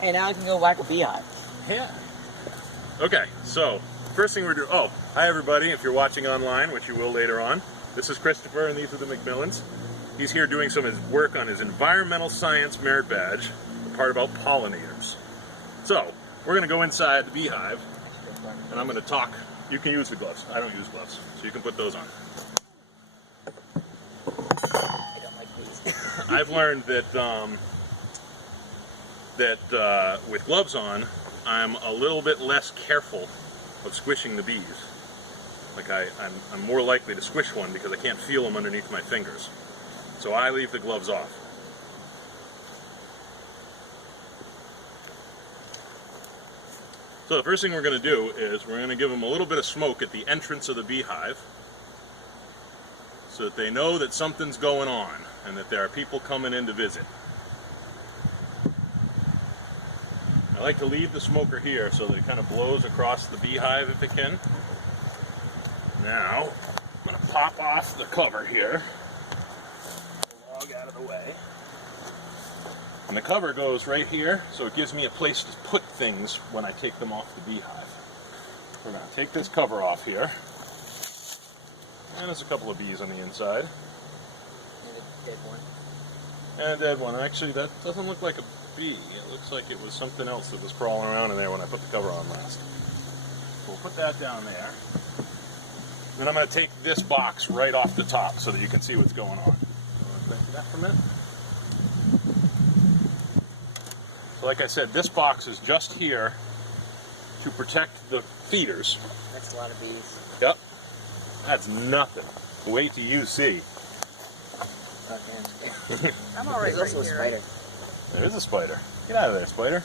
Hey, now I can go whack a beehive. Yeah. Okay, so first thing we're doing. Oh, hi everybody! If you're watching online, which you will later on, this is Christopher, and these are the McMillens. He's here doing some of his work on his environmental science merit badge, the part about pollinators. So we're going to go inside the beehive, and I'm going to talk. You can use the gloves. I don't use gloves, so you can put those on. I don't like bees. I've learned that with gloves on, I'm a little bit less careful of squishing the bees. Like I'm more likely to squish one because I can't feel them underneath my fingers. So I leave the gloves off. So the first thing we're going to do is we're going to give them a little bit of smoke at the entrance of the beehive so that they know that something's going on and that there are people coming in to visit. I like to leave the smoker here so that it kind of blows across the beehive if it can. Now, I'm going to pop off the cover here. Log out of the way. And the cover goes right here, so it gives me a place to put things when I take them off the beehive. We're going to take this cover off here. And there's a couple of bees on the inside. And a dead one. And a dead one. Actually, that doesn't look like a bee. It looks like it was something else that was crawling around in there when I put the cover on last. So we'll put that down there. Then I'm going to take this box right off the top so that you can see what's going on. Back to that for a minute. So like I said, this box is just here to protect the feeders. That's a lot of bees. Yep. That's nothing. Wait till you see. Okay. I'm already There's also a spider. There is a spider. Get out of there, spider.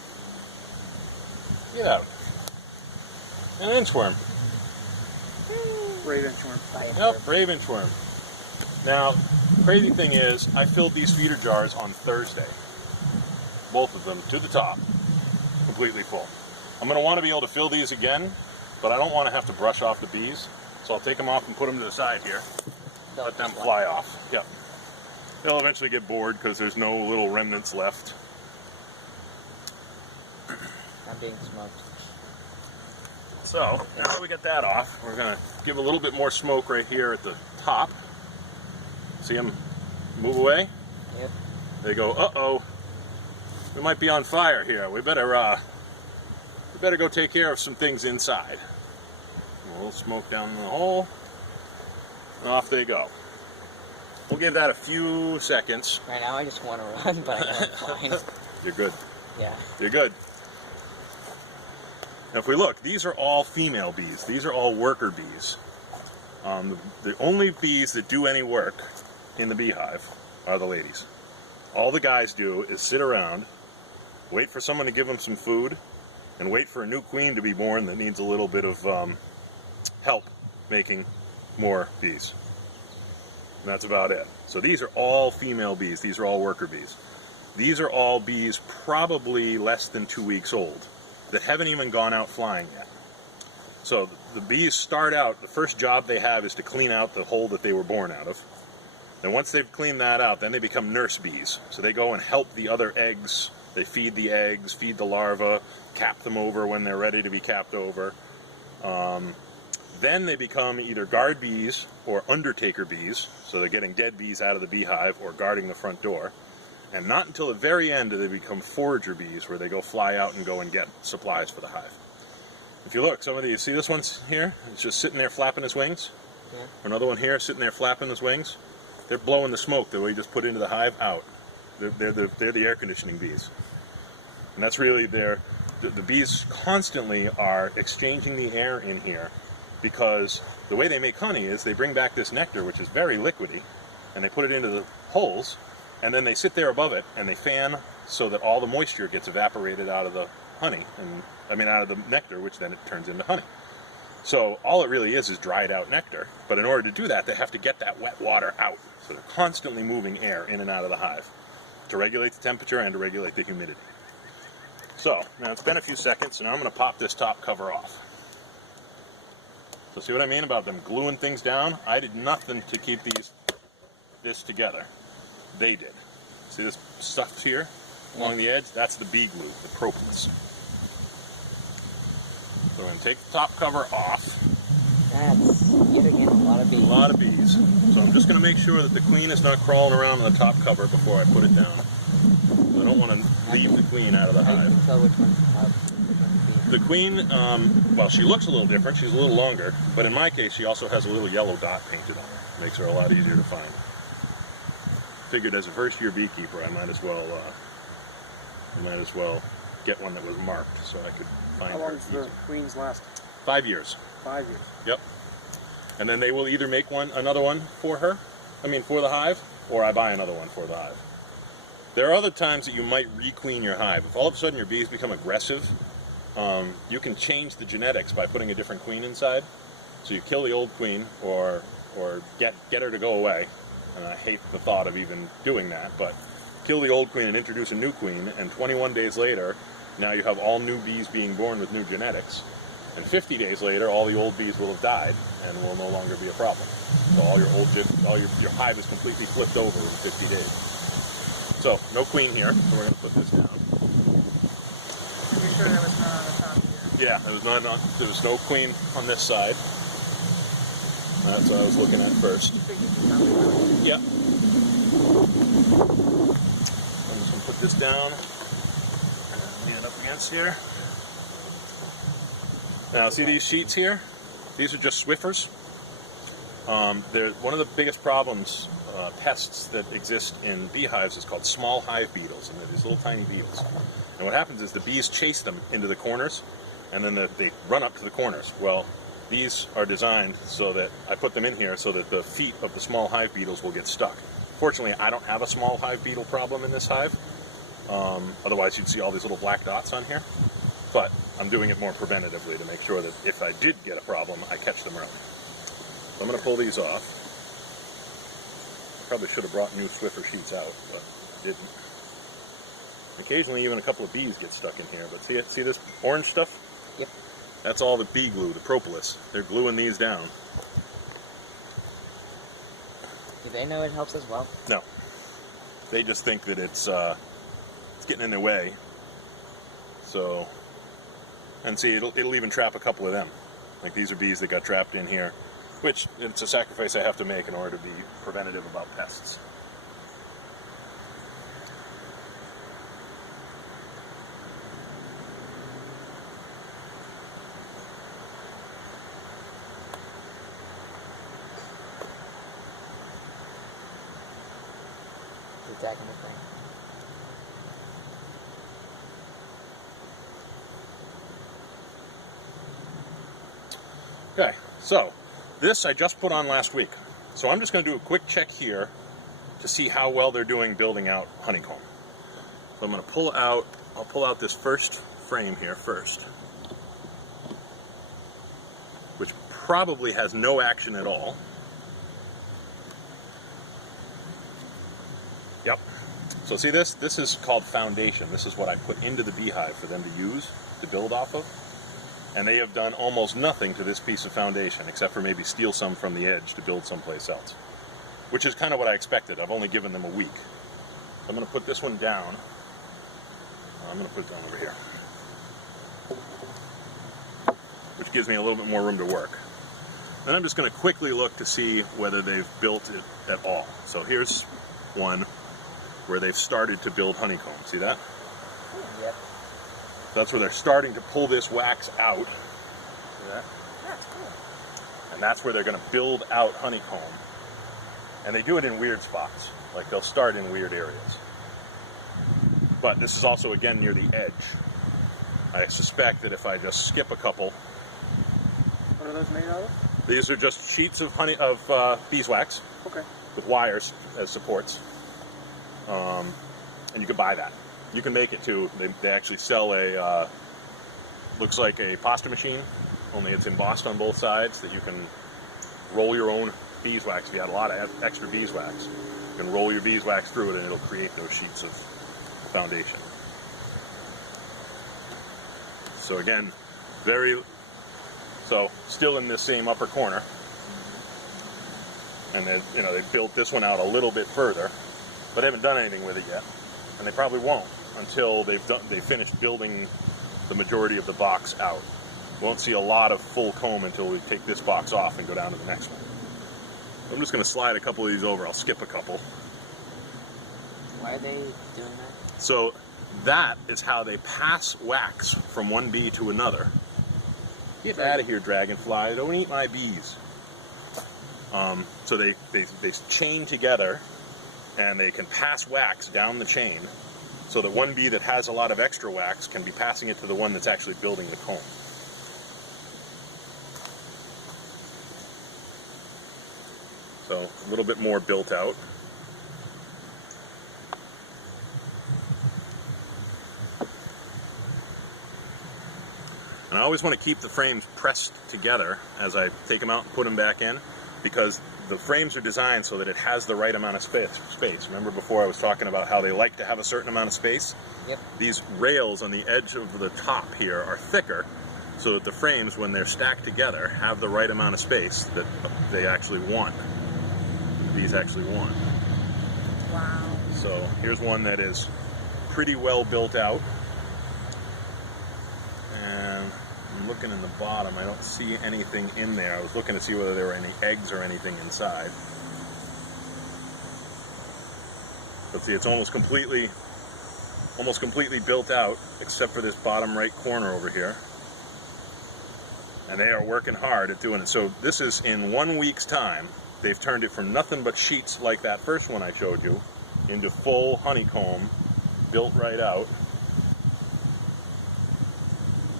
Get out. An inchworm. Brave inchworm. Yep, brave inchworm. Now, crazy thing is, I filled these feeder jars on Thursday. Both of them to the top, completely full. I'm going to want to be able to fill these again, but I don't want to have to brush off the bees, so I'll take them off and put them to the side here. Let them fly off. Yep. They'll eventually get bored because there's no little remnants left. I'm being smoked. So, now that we get that off, we're going to give a little bit more smoke right here at the top. See them move away? Yep. They go, uh-oh. We might be on fire here. We better go take care of some things inside. A little smoke down the hole. And off they go. We'll give that a few seconds. Right now I just want to run, but I know I'm fine. You're good. Yeah. You're good. Now if we look, these are all female bees. These are all worker bees. The only bees that do any work in the beehive are the ladies. All the guys do is sit around, wait for someone to give them some food, and wait for a new queen to be born that needs a little bit of help making more bees. And that's about it. So these are all female bees. These are all worker bees. These are all bees probably less than 2 weeks old that haven't even gone out flying yet. So the bees start out, the first job they have is to clean out the hole that they were born out of. Then once they've cleaned that out, then they become nurse bees. So they go and help the other eggs. They feed the eggs, feed the larvae, cap them over when they're ready to be capped over. Then they become either guard bees or undertaker bees. So they're getting dead bees out of the beehive or guarding the front door. And not until the very end do they become forager bees, where they go fly out and go and get supplies for the hive. If you look, some of these, see this one here? It's just sitting there flapping his wings. Yeah. Another one here sitting there flapping his wings. They're blowing the smoke that we just put into the hive out. They're the air conditioning bees. And that's really the bees constantly are exchanging the air in here, because the way they make honey is they bring back this nectar, which is very liquidy, and they put it into the holes, and then they sit there above it and they fan so that all the moisture gets evaporated out of the honey, out of the nectar, which then it turns into honey. So all it really is dried out nectar, but in order to do that, they have to get that wet water out. So they're constantly moving air in and out of the hive to regulate the temperature and to regulate the humidity. So now it's been a few seconds, and now I'm going to pop this top cover off. So see what I mean about them gluing things down? I did nothing to keep this together. They did. See this stuff here? along the edge, that's the bee glue, the propolis. So we're going to take the top cover off. That's, yet again, a lot of A bees. lot of bees. So I'm just going to make sure that the queen is not crawling around on the top cover before I put it down. I don't want to leave the queen out of the How hive. you can tell which one's the hive, which one's the bee. The queen, well, she looks a little different. She's a little longer, but in my case, she also has a little yellow dot painted on her. Makes her a lot easier to find. Figured as a first-year beekeeper, I might as well get one that was marked so I could find her. How long does the easier. queens last? 5 years. 5 years. Yep. And then they will either make another one for her, for the hive, or I buy another one for the hive. There are other times that you might re-queen your hive. If all of a sudden your bees become aggressive, you can change the genetics by putting a different queen inside. So you kill the old queen, or get her to go away. And I hate the thought of even doing that, but kill the old queen and introduce a new queen, and 21 days later, now you have all new bees being born with new genetics. And 50 days later, all the old bees will have died and will no longer be a problem. So all your your hive is completely flipped over in 50 days. So no queen here, so we're going to put this down. Make sure that was not on the top here. Yeah, there was no queen on this side. That's what I was looking at first. You think you can probably do it? Yep. I'm just going to put this down and lean it up against here. Now, see these sheets here? These are just Swiffers. They're one of the biggest problems, pests that exist in beehives is called small hive beetles, and they're these little tiny beetles. And what happens is the bees chase them into the corners, and then they run up to the corners. Well, these are designed so that I put them in here so that the feet of the small hive beetles will get stuck. Fortunately, I don't have a small hive beetle problem in this hive. Otherwise, you'd see all these little black dots on here. But I'm doing it more preventatively to make sure that if I did get a problem, I catch them early. So I'm going to pull these off. Probably should have brought new Swiffer sheets out, but didn't. Occasionally, even a couple of bees get stuck in here. But see this orange stuff? Yep. That's all the bee glue, the propolis. They're gluing these down. Do they know it helps as well? No. They just think that it's getting in their way. So, and see, it'll even trap a couple of them. Like these are bees that got trapped in here, which it's a sacrifice I have to make in order to be preventative about pests. It's attacking the frame. Okay, so this I just put on last week. So I'm just going to do a quick check here to see how well they're doing building out honeycomb. So I'm going to I'll pull out this first frame here first, which probably has no action at all. Yep. So see this? This is called foundation. This is what I put into the beehive for them to use, to build off of. And they have done almost nothing to this piece of foundation, except for maybe steal some from the edge to build someplace else. Which is kind of what I expected. I've only given them a week. So I'm going to put this one down. I'm going to put it down over here. Which gives me a little bit more room to work. Then I'm just going to quickly look to see whether they've built it at all. So here's one where they've started to build honeycomb. See that? Yep. That's where they're starting to pull this wax out. See that? That's cool. And that's where they're going to build out honeycomb. And they do it in weird spots. Like they'll start in weird areas. But this is also, again, near the edge. I suspect that if I just skip a couple... What are those made out of? These are just sheets of beeswax Okay. with wires as supports. And you can buy that. You can make it too. They actually sell a, looks like a pasta machine, only it's embossed on both sides, that you can roll your own beeswax. If you had a lot of extra beeswax, you can roll your beeswax through it and it'll create those sheets of foundation. So again, still in this same upper corner. And then, they built this one out a little bit further, but they haven't done anything with it yet. And they probably won't. until they finished building the majority of the box out. Won't see a lot of full comb until we take this box off and go down to the next one. I'm just going to slide a couple of these over. I'll skip a couple. Why are they doing that? So that is how they pass wax from one bee to another. Get out of here, dragonfly. Don't eat my bees. So they chain together, and they can pass wax down the chain, so that one bee that has a lot of extra wax can be passing it to the one that's actually building the comb. So a little bit more built out. And I always want to keep the frames pressed together as I take them out and put them back in, because the frames are designed so that it has the right amount of space. Remember before I was talking about how they like to have a certain amount of space? Yep. These rails on the edge of the top here are thicker, so that the frames, when they're stacked together, have the right amount of space that they actually want. These actually want. Wow. So here's one that is pretty well built out. And I'm looking in the bottom. I don't see anything in there. I was looking to see whether there were any eggs or anything inside. Let's see, it's almost completely built out, except for this bottom right corner over here. And they are working hard at doing it. So this is in 1 week's time. They've turned it from nothing but sheets like that first one I showed you into full honeycomb, built right out.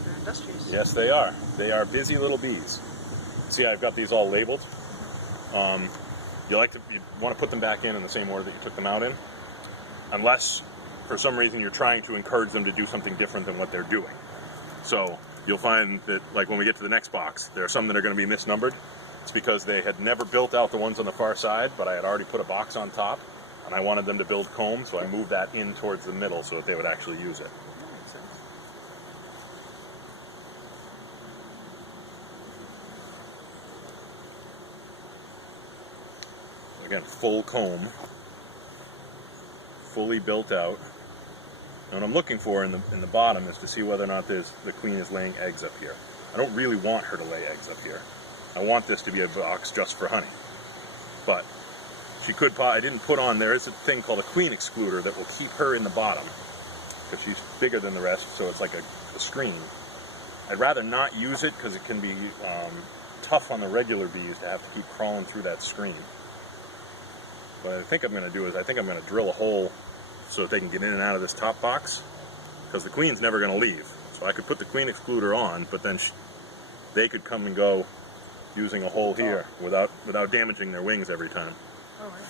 They're industrious. Yes, they are. They are busy little bees. See, I've got these all labeled. You want to put them back in the same order that you took them out in, unless for some reason you're trying to encourage them to do something different than what they're doing. So you'll find that, like when we get to the next box, there are some that are going to be misnumbered. It's because they had never built out the ones on the far side, but I had already put a box on top, and I wanted them to build comb, so I moved that in towards the middle so that they would actually use it. That makes sense. Again, full comb, fully built out. And what I'm looking for in the bottom is to see whether or not the queen is laying eggs up here. I don't really want her to lay eggs up here. I want this to be a box just for honey. But she could, I didn't put on, there is a thing called a queen excluder that will keep her in the bottom, because she's bigger than the rest, so it's like a screen. I'd rather not use it because it can be tough on the regular bees to have to keep crawling through that screen. What I think I'm going to do is I think I'm going to drill a hole so that they can get in and out of this top box, because the queen's never going to leave. So I could put the queen excluder on, but then they could come and go using a hole here without damaging their wings every time. Oh, right.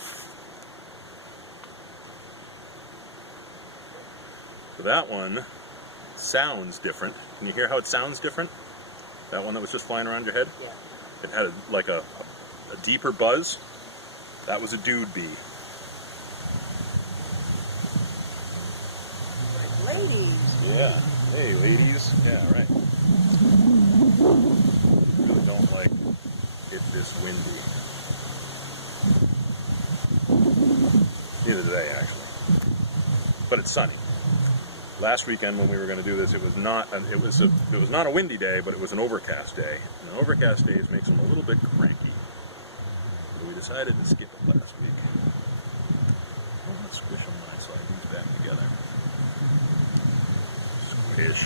So that one sounds different. Can you hear how it sounds different? That one that was just flying around your head? Yeah. It had like a deeper buzz. That was a dude bee. Like ladies. Yeah. Hey, ladies. Yeah, right. Really don't like it this windy. Neither did I, actually. But it's sunny. Last weekend when we were going to do this, it was not a windy day, but it was an overcast day. And overcast days makes them a little bit cranky. So we decided to skip it last week. I'm going to squish them when I slide these back together. Squish.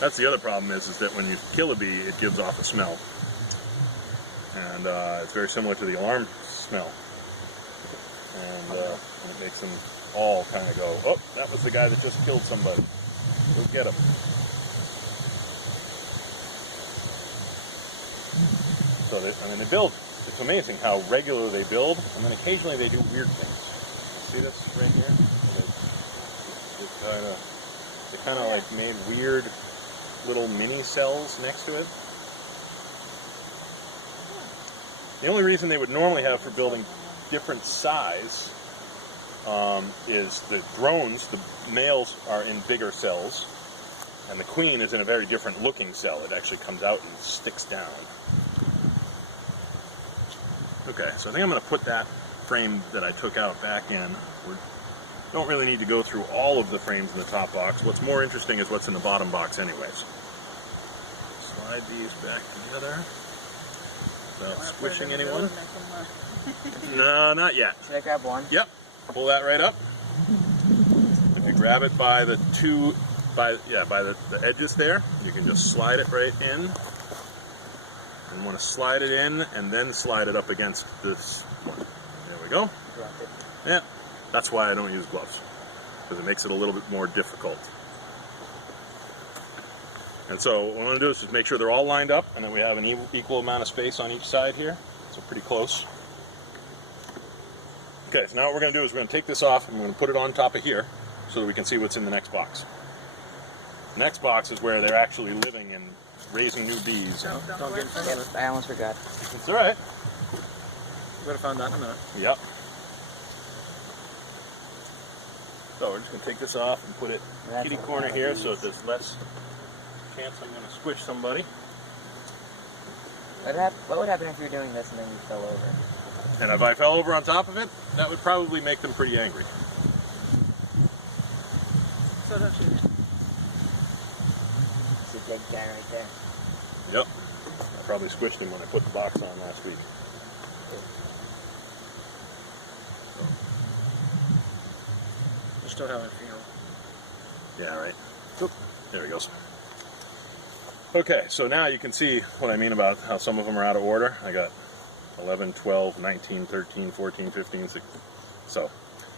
That's the other problem is that when you kill a bee, it gives off a smell. And it's very similar to the alarm smell. And it makes them all kind of go, oh, that was the guy that just killed somebody. Go get him. So they build. It's amazing how regular they build, and then occasionally they do weird things. See this right here? They kind of like made weird little mini cells next to it. The only reason they would normally have for building different size is the drones, the males are in bigger cells, and the queen is in a very different looking cell. It actually comes out and sticks down. Okay, so I think I'm going to put that frame that I took out back in. Don't really need to go through all of the frames in the top box. What's more interesting is what's in the bottom box anyways. Slide these back together without squishing anyone. No, not yet. Should I grab one? Yep. Pull that right up. If you grab it by the the edges there, you can just slide it right in. And you want to slide it in and then slide it up against this one. There we go. Yeah. That's why I don't use gloves, because it makes it a little bit more difficult. And so what I want to do is just make sure they're all lined up, and then we have an equal amount of space on each side here, so pretty close. Okay, so now what we're going to do is we're going to take this off, and we're going to put it on top of here, so that we can see what's in the next box. The next box is where they're actually living and raising new bees. Don't get in front of it. I almost forgot. It's all right. We would have found that in a minute. Yep. So we're just going to take this off and put it kitty corner here so that there's less chance I'm going to squish somebody. What would happen if you're doing this and then you fell over? And if I fell over on top of it, that would probably make them pretty angry. So don't shoot it. It's a dead guy right there. Yep. I probably squished him when I put the box on last week. We're still having a funeral. Yeah, right. Oop. There he goes. Okay, so now you can see what I mean about how some of them are out of order. I got 11, 12, 19, 13, 14, 15, 16. So,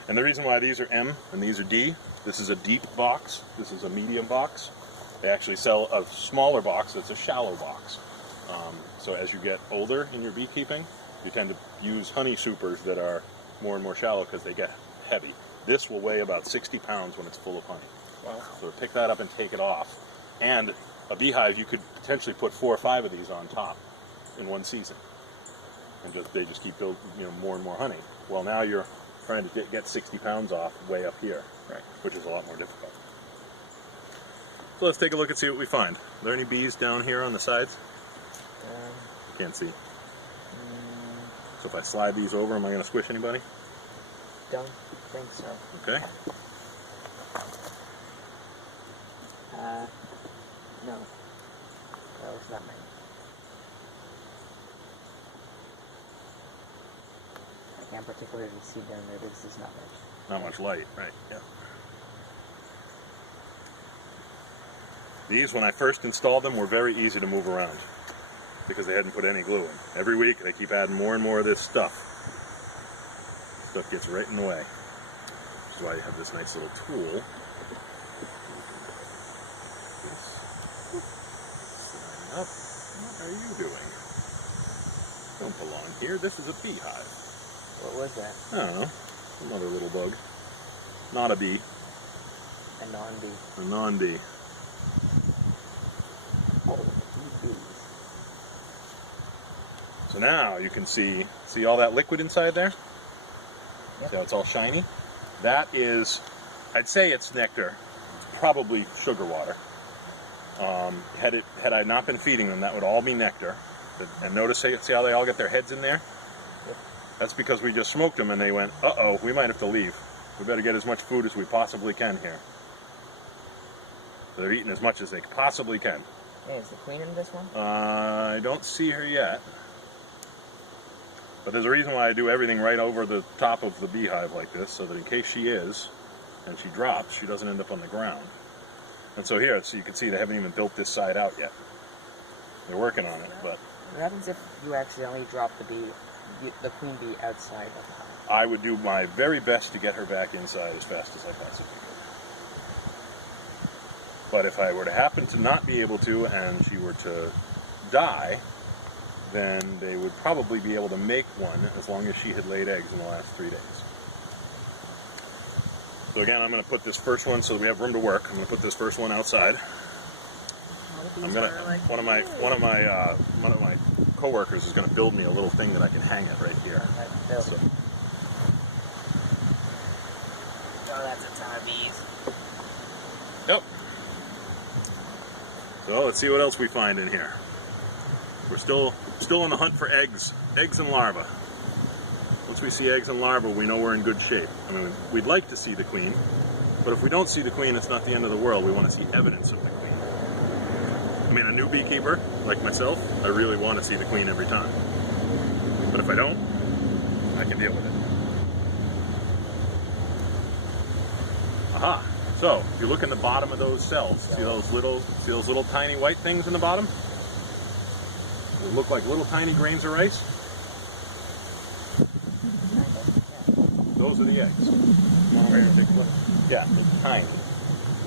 and the reason why these are M and these are D, this is a deep box, this is a medium box. They actually sell a smaller box that's a shallow box. So as you get older in your beekeeping, you tend to use honey supers that are more and more shallow because they get heavy. This will weigh about 60 pounds when it's full of honey. Wow. So pick that up and take it off. And a beehive, you could potentially put 4 or 5 of these on top in one season. And they just keep building, more and more honey. Well, now you're trying to get 60 pounds off way up here, Right. which is a lot more difficult. So let's take a look and see what we find. Are there any bees down here on the sides? Can't see. So if I slide these over, am I going to squish anybody? Don't think so. Okay. No. That was not mine. I can't particularly see down there because there's not much. Not much light, right, yeah. These, when I first installed them, were very easy to move around because they hadn't put any glue in. Every week, they keep adding more and more of this stuff. Stuff gets right in the way. Which is why you have this nice little tool. Slide up. What are you doing? Don't belong here. This is a beehive. What was that? I don't know. Another little bug. Not a bee. A non-bee. A non-bee. So now you can see all that liquid inside there? Yep. See how it's all shiny? That is, I'd say it's nectar. It's probably sugar water. Had I not been feeding them, that would all be nectar. And notice, see how they all get their heads in there? Yep. That's because we just smoked them and they went, uh-oh, we might have to leave. We better get as much food as we possibly can here. So they're eating as much as they possibly can. Hey, is the queen in this one? I don't see her yet. But there's a reason why I do everything right over the top of the beehive like this, so that in case she is, and she drops, she doesn't end up on the ground. And so here, so you can see they haven't even built this side out yet. They're working on it, but... What happens if you accidentally drop the queen bee outside of the hive? I would do my very best to get her back inside as fast as I possibly could. But if I were to happen to not be able to, and she were to die, then they would probably be able to make one as long as she had laid eggs in the last 3 days. So again, I'm going to put this first one so that we have room to work. I'm going to put this first one outside. I'm gonna one of my coworkers is going to build me a little thing that I can hang it right here. So, Oh, that's a ton of bees. yep. So let's see what else we find in here. We're still on the hunt for eggs and larvae. Once we see eggs and larvae, we know we're in good shape. I mean, we'd like to see the queen, but if we don't see the queen, it's not the end of the world. We want to see evidence of the queen. I mean, a new beekeeper, like myself, I really want to see the queen every time. But if I don't, I can deal with it. Aha! So, if you look in the bottom of those cells, see those little tiny white things in the bottom? They look like little tiny grains of rice. Those are the eggs. Yeah, they're tiny.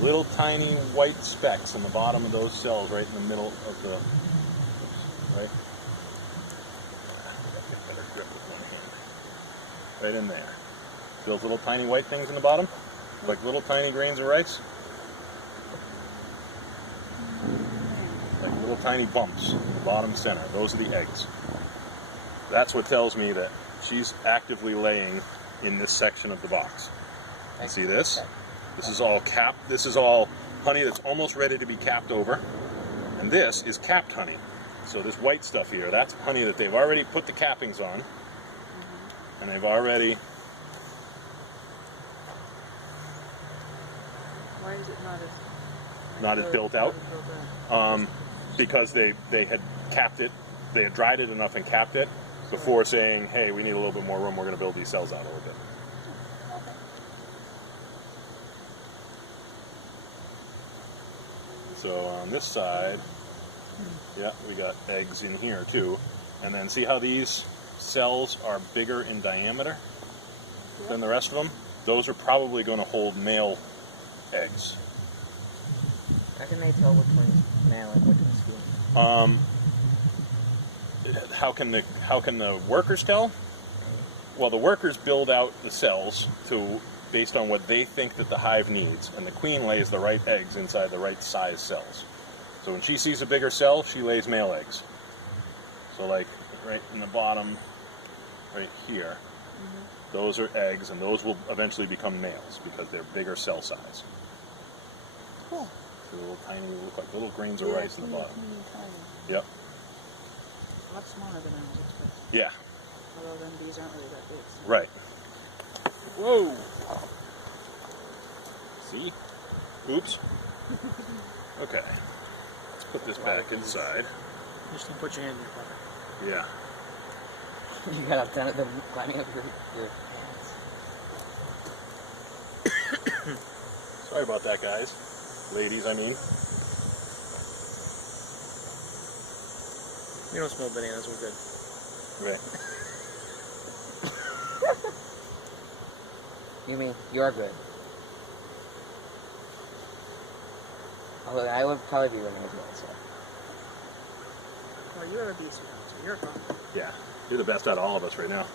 Little tiny white specks in the bottom of those cells, right in the middle of the, right? Get better grip with one hand. Right in there. Those little tiny white things in the bottom, like little tiny grains of rice. Like little tiny bumps in the bottom center. Those are the eggs. That's what tells me that she's actively laying in this section of the box. You see this? This is all capped. This is all honey that's almost ready to be capped over. And this is capped honey. So this white stuff here, that's honey that they've already put the cappings on. And they've already... Why is it not as built out? Because they had capped it, they had dried it enough and capped it before saying, hey, we need a little bit more room, we're going to build these cells out a little bit. So on this side, yeah, we got eggs in here too. And then see how these cells are bigger in diameter than the rest of them? Those are probably going to hold male eggs. How can they tell which one's male and which one's female? How can the workers tell? Well, the workers build out the cells based on what they think that the hive needs, and the queen lays the right eggs inside the right size cells. So when she sees a bigger cell, she lays male eggs. So like right in the bottom, right here, those are eggs, and those will eventually become males because they're bigger cell size. Cool. So little tiny, look like little grains of rice in the bottom. Yep. A lot smaller than I was expecting. Yeah. Although then these aren't really that big. So. Right. Whoa! See? Oops. Okay. Let's put this back inside. Just don't put your hand in your pocket. Yeah. You got a ton of them climbing up your hands. Sorry about that, guys. Ladies, I mean. We don't smell bananas, we're good. Right. You mean you're good? Although I would probably be winning as well, so. Well, you have a beast now, so you're fine. Yeah. You're the best out of all of us right now.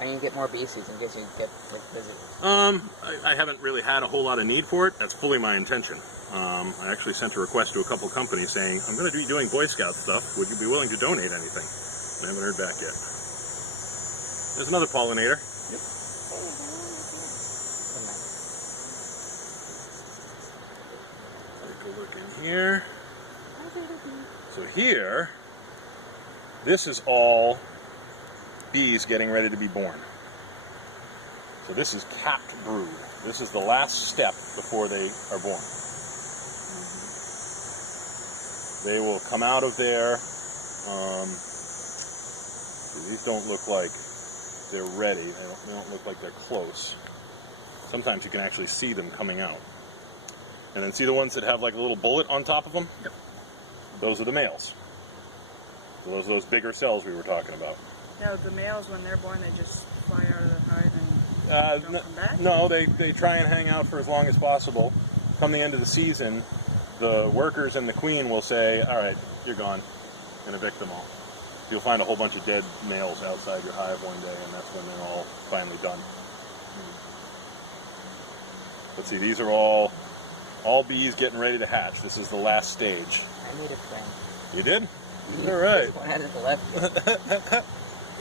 I need to get more bees in case you get like visitors. I haven't really had a whole lot of need for it. That's fully my intention. I actually sent a request to a couple companies saying, I'm going to be doing Boy Scout stuff. Would you be willing to donate anything? I haven't heard back yet. There's another pollinator. Yep. Take a look in here. So here, this is all bees getting ready to be born. So this is capped brood. This is the last step before they are born. They will come out of there. These don't look like they're ready. They don't look like they're close. Sometimes you can actually see them coming out. And then see the ones that have like a little bullet on top of them? Yep. Those are the males. So those bigger cells we were talking about. Now, the males, when they're born, they just fly out of the hive and don't come back? No, they try and hang out for as long as possible. Come the end of the season, the workers and the queen will say, all right, you're gone, and evict them all. You'll find a whole bunch of dead males outside your hive one day, and that's when they're all finally done. Let's see, these are all bees getting ready to hatch. This is the last stage. I made a friend. You did? All right. One had it left.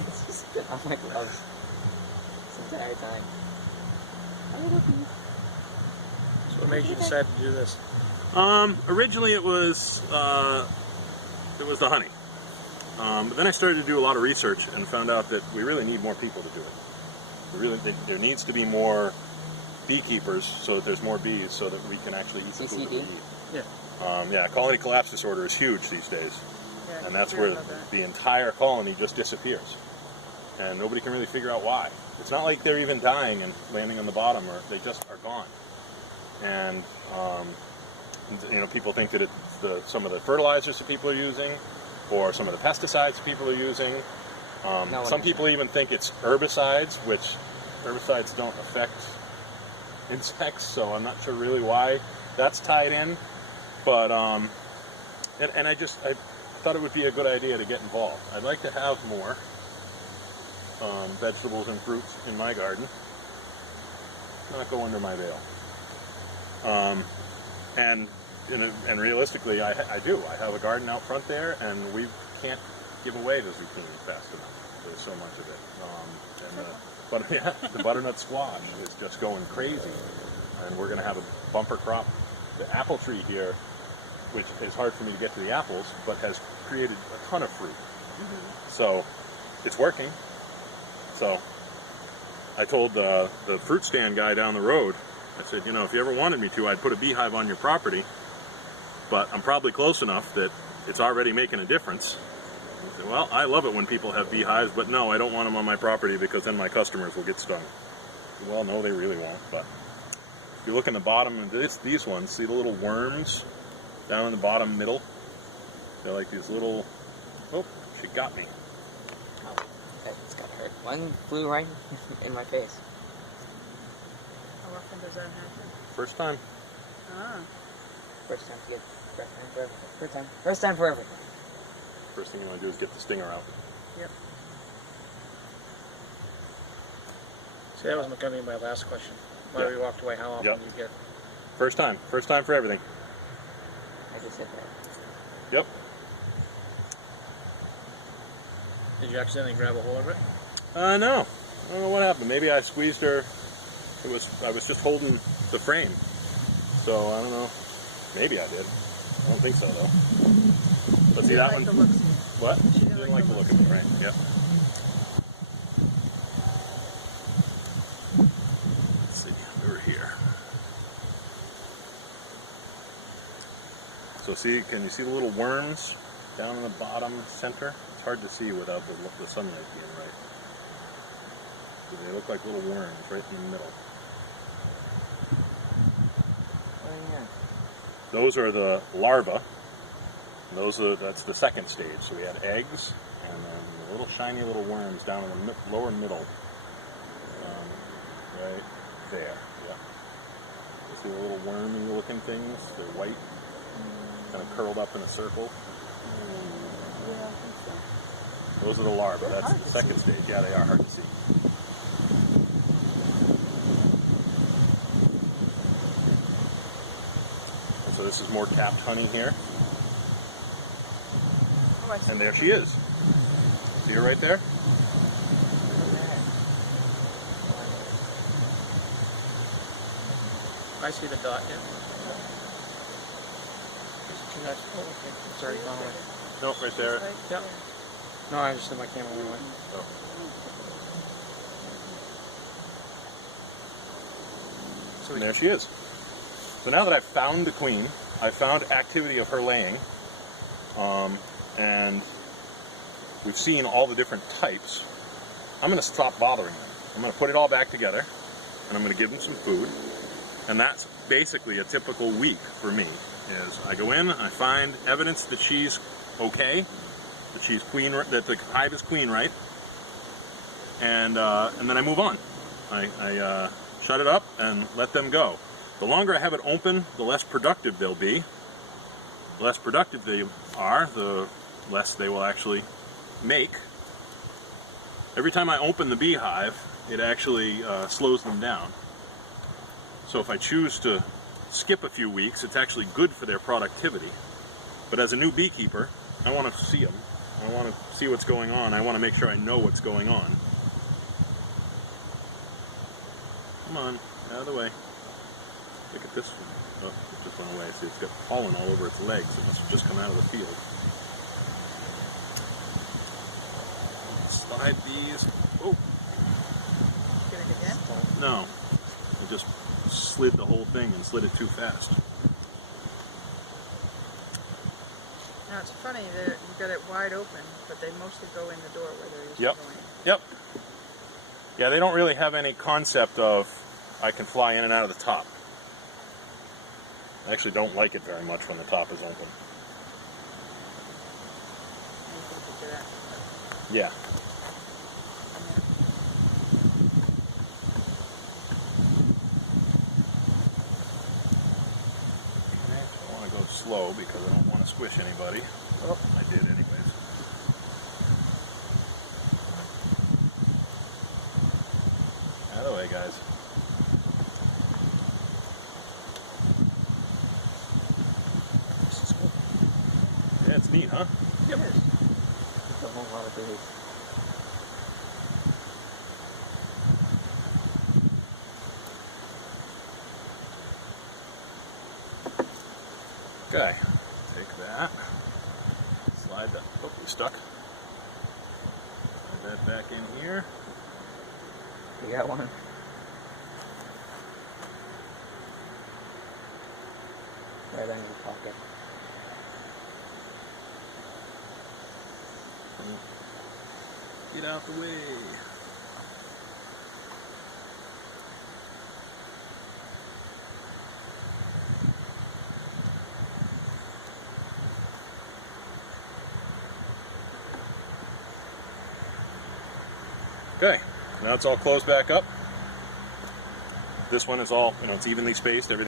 It's just off my gloves this entire time. So what made you decide to do this? Originally it was the honey. But then I started to do a lot of research and found out that we really need more people to do it. There needs to be more beekeepers so that there's more bees so that we can actually eat the food that we eat. Yeah. Colony collapse disorder is huge these days. Yeah, And that's where the entire colony just disappears. And nobody can really figure out why. It's not like they're even dying and landing on the bottom, or they just are gone. And people think that it's some of the fertilizers that people are using, or some of the pesticides that people are using. Some people even think it's herbicides, which herbicides don't affect insects, so I'm not sure really why that's tied in. But I thought it would be a good idea to get involved. I'd like to have more vegetables and fruits in my garden, not go under my veil. And realistically, I do. I have a garden out front there, and we can't give away the zucchini fast enough. There's so much of it. The butternut squash is just going crazy, and we're going to have a bumper crop. The apple tree here, which is hard for me to get to the apples, but has created a ton of fruit. So it's working. So I told the fruit stand guy down the road, I said, if you ever wanted me to, I'd put a beehive on your property, but I'm probably close enough that it's already making a difference. He said, well, I love it when people have beehives, but no, I don't want them on my property because then my customers will get stung. Well, no, they really won't, but if you look in the bottom of these ones, see the little worms down in the bottom middle? They're like these little, oh, she got me. Oh, that just got hurt. One flew right in my face. How often does that happen? First time. Ah. First time for everything. First time for everything. First thing you want to do is get the stinger out. Yep. See, that was going to be my last question. Why we walked away, how often you get? First time for everything. I just said that. Yep. Did you accidentally grab a hold of it? No. I don't know what happened. Maybe I squeezed her. I was just holding the frame. So I don't know. Maybe I did. I don't think so though. But see that one? What? She didn't like the look of the frame. Yep. Let's see. Over here. So see, can you see the little worms down in the bottom center? It's hard to see without the sunlight being right. They look like little worms right in the middle. Oh yeah. Those are the larvae. That's the second stage. So we had eggs, and then the little shiny little worms down in the lower middle, right there. Yeah. You see the little wormy-looking things? They're white, kind of curled up in a circle. Yeah, I think so. Those are the larvae. They're That's hard the to second see. stage. Yeah, they are hard to see. And so this is more capped honey here. Oh, I see. And there she is. See her right there? I see the dot, yeah. Oh, okay. It's already gone away. Nope, right there. Yeah. No, I just said my camera went away. Oh. And there she is. So now that I've found the queen, I've found activity of her laying, and we've seen all the different types, I'm going to stop bothering them. I'm going to put it all back together, and I'm going to give them some food, and that's basically a typical week for me, is I go in, I find evidence that she's okay, that she's queen, that the hive is queen right, and then I move on. I shut it up and let them go. The longer I have it open, the less productive they'll be. The less productive they are, the less they will actually make. Every time I open the beehive, it actually slows them down. So if I choose to skip a few weeks, it's actually good for their productivity. But as a new beekeeper, I want to see them. I want to see what's going on. I want to make sure I know what's going on. Come on, out of the way. Look at this one. Oh, it just went away. See, it's got pollen all over its legs. It must have just come out of the field. hive bees. Oh, Get it again? no. I just slid the whole thing and slid it too fast. Now it's funny that you've got it wide open, but they mostly go in the door where they're used to Yep. going. Yep. Yeah, they don't really have any concept of I can fly in and out of the top. I actually don't like it very much when the top is open. You can picture that. Yeah. I want to go slow because I don't want to squish anybody. Oh, I did anyways. Out of the way, guys. Yeah, it's neat, huh? Yep. It's a whole lot of bees. Okay, take that. Slide that. Oh, we stuck. Slide that back in here. You got one? Right in your pocket. Get out the way. Okay, now it's all closed back up. This one is all, it's evenly spaced. Everything